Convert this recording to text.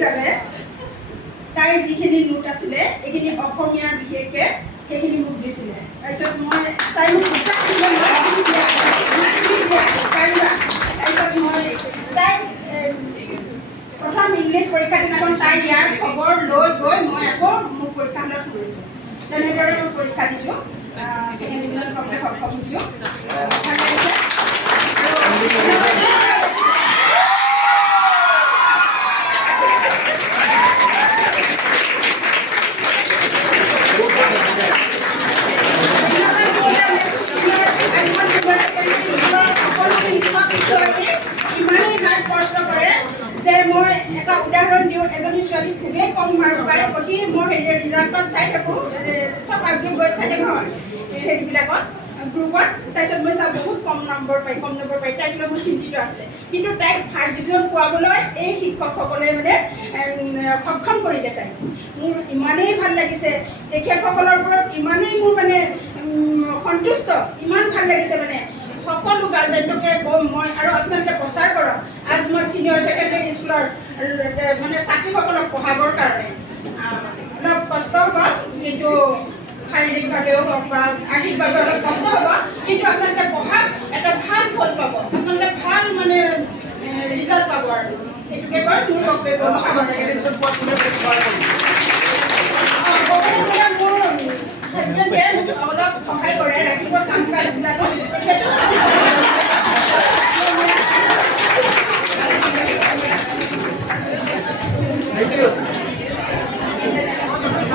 হিচাপে তাইৰ যিখিনি নোট আছিলে এইখিনি অসমীয়াৰ বিশেষকৈ সেইখিনি মোক দিছিলে। তাৰপিছত তাই মোক বিশ্বাস কৰিলে পাৰিবা। তাৰপিছত মই তাই প্ৰথম ইংলিছ পৰীক্ষা দিনাখন তাই ইয়াৰ খবৰ লৈ গৈ মই আকৌ মোৰ পৰীক্ষা হলত সোমাইছোঁ। তেনেদৰে মই পৰীক্ষা দিছোঁ, ছেকেণ্ড ডিভিজন পাবলৈ সক্ষম হৈছোঁ। ভাল লাগিছে। ইমানেই হাৰ্ড কষ্ট কৰে যে মই এটা উদাহৰণ দিওঁ। এজনী ছোৱালী খুবেই কম মাৰ্ক পায়, প্ৰতি মই ৰিজাল্টত চাই থাকোঁ, চব আপডেট গৈ থাকে নহয় হেৰিবিলাকত গ্ৰুপত। তাৰপিছত মই চাওঁ বহুত কম নম্বৰ পাই তাইক লৈ মোৰ চিন্তিত আছিলে। কিন্তু তাইক ফাৰ্ষ্ট ডিভিজন পোৱাবলৈ এই শিক্ষকসকলে মানে সক্ষম কৰিলে। তাইক মোৰ ইমানেই ভাল লাগিছে, তেখেতসকলৰ ওপৰত ইমানেই মোৰ মানে সন্তুষ্ট, ইমান ভাল লাগিছে মানে। সকলো গাৰ্জেনটোকে ক'ম মই, আৰু আপোনালোকে প্ৰচাৰ কৰক আজমত ছিনিয়ৰ ছেকেণ্ডেৰী স্কুলৰ মানে ছাত্ৰীসকলক পঢ়াবৰ কাৰণে। অলপ কষ্ট হ'ব, কিন্তু শাৰীৰিকভাৱেও হওক বা আৰ্থিকভাৱে অলপ কষ্ট হ'ব, কিন্তু আপোনালোকে পঢ়াত এটা ভাল ফল পাব, আপোনালোকে ভাল মানে ৰিজাল্ট পাব। আৰু সেইটোকে কয় মোৰ বক্তব্য। মোৰ হাজবেণ্ডে অলপ সহায় কৰে ৰাতিপুৱা কাম কাজবিলাকত।